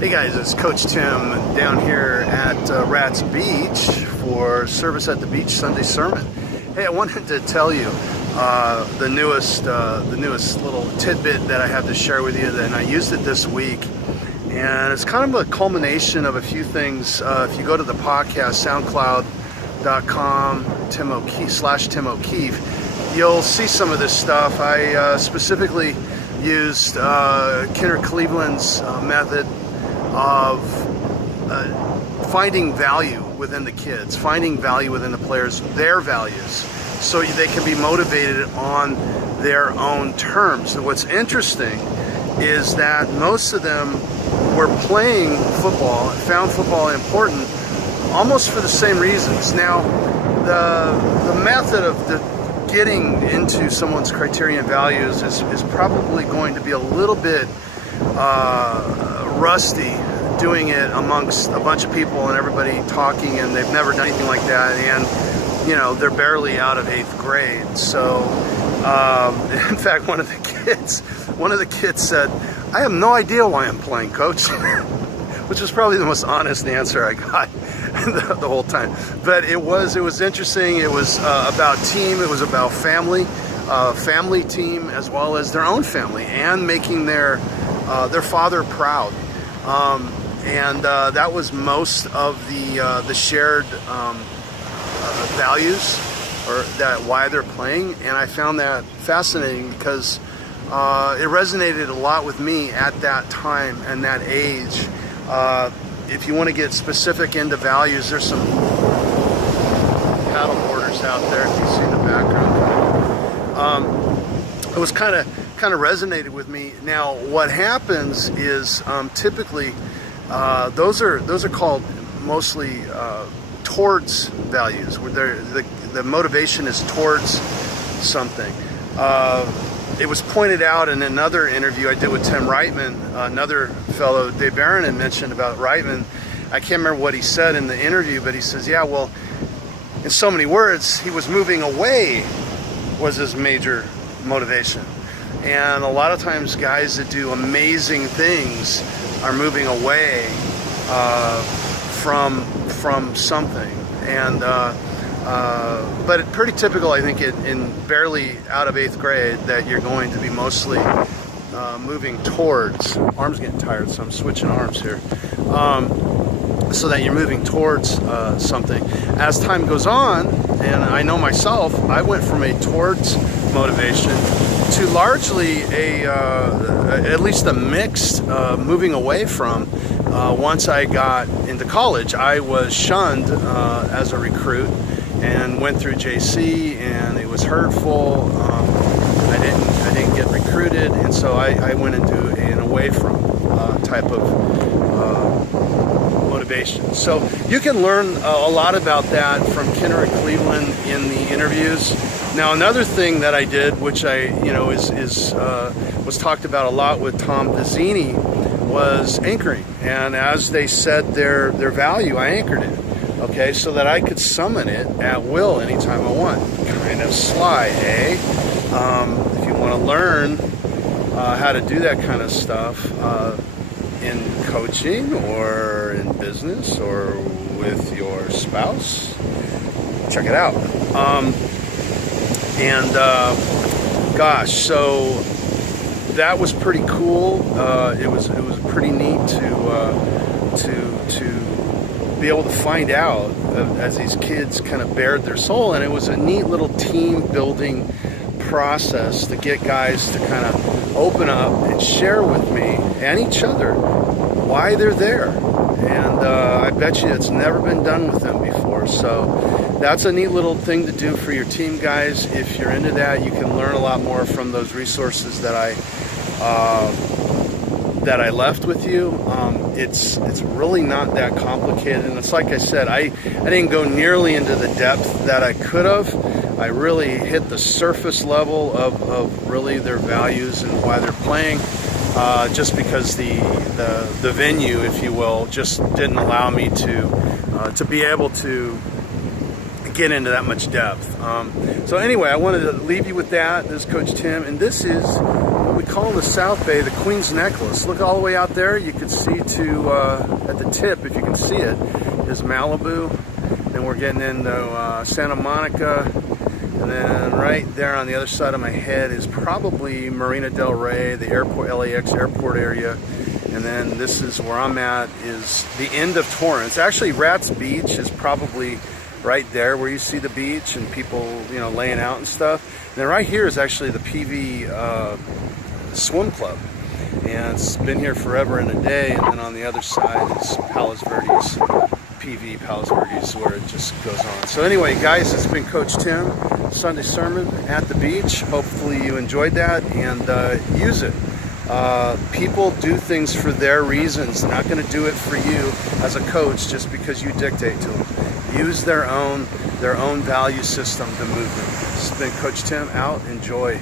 Hey guys, it's Coach Tim down here at Rats Beach for Service at the Beach Sunday Sermon. Hey, I wanted to tell you the newest little tidbit that I have to share with you, and I used it this week. And it's kind of a culmination of a few things. If you go to the podcast, soundcloud.com Tim O'Keefe, you'll see some of this stuff. I specifically used Kenner Cleveland's method of finding value within the kids, finding value within the players, their values, so they can be motivated on their own terms. And what's interesting is that most of them were playing football, found football important almost for the same reasons. Now, the method of getting into someone's criterion values is probably going to be a little bit rusty, doing it amongst a bunch of people and everybody talking, and they've never done anything like that, and you know, they're barely out of 8th grade. So in fact, one of the kids said, "I have no idea why I'm playing, Coach," which was probably the most honest answer I got the whole time. But it was interesting. It was about team. It was about family team, as well as their own family, and making their father proud. And that was most of the shared values, or that why they're playing. And I found that fascinating because it resonated a lot with me at that time and that age. If you want to get specific into values, there's some paddle boarders out there, if you see in the background. It was kind of resonated with me. Now, what happens is typically those are called mostly towards values, where the motivation is towards something. It was pointed out in another interview I did with Tim Reitman, another fellow Dave Barron had mentioned about Reitman. I can't remember what he said in the interview, but he says, yeah, well, in so many words, he was moving away was his major motivation. And a lot of times guys that do amazing things are moving away from something. And but it's pretty typical, I think, in barely out of 8th grade, that you're going to be mostly moving towards. Arm's getting tired, so I'm switching arms here. So that you're moving towards something. As time goes on, and I know myself, I went from a towards motivation to largely at least a mixed moving away from. Once I got into college, I was shunned as a recruit and went through JC, and it was hurtful. I didn't get recruited, and so I went into an away from type of motivation. So you can learn a lot about that from Kenner at Cleveland in the interviews. Now, another thing that I did, which was talked about a lot with Tom Pizzini, was anchoring. And as they said their value, I anchored it. Okay, so that I could summon it at will anytime I want. Kind of sly, eh? If you want to learn how to do that kind of stuff in coaching or in business or with your spouse, check it out. Gosh, so that was pretty cool. It was pretty neat to be able to find out as these kids kind of bared their soul, and it was a neat little team building process to get guys to kind of open up and share with me and each other why they're there. And I bet you it's never been done with them before. So that's a neat little thing to do for your team, guys. If you're into that, you can learn a lot more from those resources that I left with you. It's really not that complicated, and it's like I said, I didn't go nearly into the depth that I could have. I really hit the surface level of really their values and why they're playing, just because the venue, if you will, just didn't allow me to be able to get into that much depth. So anyway, I wanted to leave you with that. This is Coach Tim, and this is we call the South Bay the Queen's Necklace. Look all the way out there. You can see to at the tip, if you can see it, is Malibu. And we're getting into Santa Monica. And then right there on the other side of my head is probably Marina del Rey, the airport, LAX airport area. And then this is where I'm at, is the end of Torrance. Actually, Rats Beach is probably right there where you see the beach and people, you know, laying out and stuff. And then right here is actually the PV swim club. And it's been here forever and a day. And then on the other side is Palos Verdes, PV Palos Verdes, where it just goes on. So anyway, guys, it's been Coach Tim, Sunday sermon at the beach. Hopefully you enjoyed that, and use it. People do things for their reasons. They're not going to do it for you as a coach just because you dictate to them. Use their own value system to move them. This has been Coach Tim out. Enjoy.